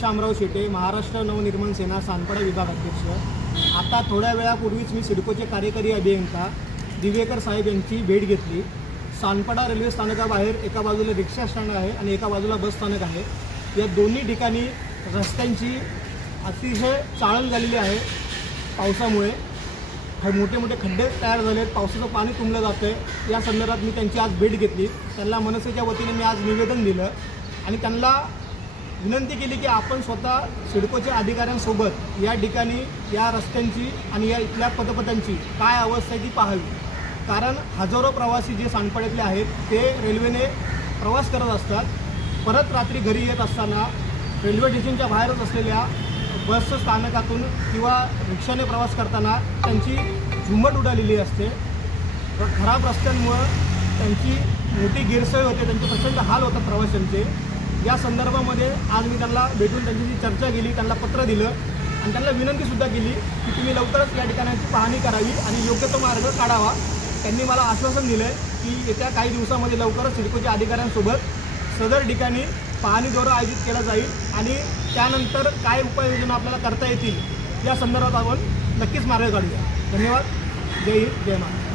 शामराव शेटे महाराष्ट्र नवनिर्माण सेना सानपाडा विभाग अध्यक्ष. आता थोड्या वेळापूर्वीच मी सिडकोचे कार्यकारी अभियंता दिवेकर साहेब यांची भेट घेतली. सानपाडा रेल्वे स्थानकाबाहेर एका बाजूला रिक्षा स्टँड आहे आणि एका बाजूला बस स्थानक आहे. या दोन्ही ठिकाणी रस्त्यांची अतिशय चाळण झालेली आहे पावसामुळे. हे मोठे मोठे खड्डे तयार झाले आहेत पावसाचं पाणी तुंबलं जातं आहे या संदर्भात मी त्यांची आज भेट घेतली. त्यांना मनसेच्या वतीने मी आज निवेदन दिलं आणि त्यांना विनंती केली की आपण स्वतः सिडकोच्या अधिकाऱ्यांसोबत या ठिकाणी या रस्त्यांची आणि या इथल्या पदपथांची काय अवस्था आहे ती पाहावी. कारण हजारो प्रवासी जे सांडपाड्यातले आहेत ते रेल्वेने प्रवास करत असतात. परत रात्री घरी येत असताना रेल्वे स्टेशनच्या बाहेरच असलेल्या बस स्थानकातून किंवा रिक्षाने प्रवास करताना त्यांची झुंबट उडालेली असते. खराब रस्त्यांमुळं त्यांची मोठी गैरसोय होते त्यांचे प्रचंड हाल होतात प्रवाशांचे. या संदर्भामध्ये आज मी त्यांना भेटून त्यांच्याशी चर्चा केली त्यांना पत्र दिलं आणि त्यांना विनंतीसुद्धा केली की तुम्ही लवकरच या ठिकाणाची पाहणी करावी आणि योग्य तो मार्ग काढावा. त्यांनी मला आश्वासन दिलं आहे की येत्या काही दिवसामध्ये लवकरच सिडकोच्या अधिकाऱ्यांसोबत सदर ठिकाणी पाहणीद्वारा आयोजित केला जाईल आणि त्यानंतर काय उपाययोजना आपल्याला करता येतील या संदर्भात आपण नक्कीच मार्ग काढूया. धन्यवाद. जय हिंद जय महाराष्ट्र.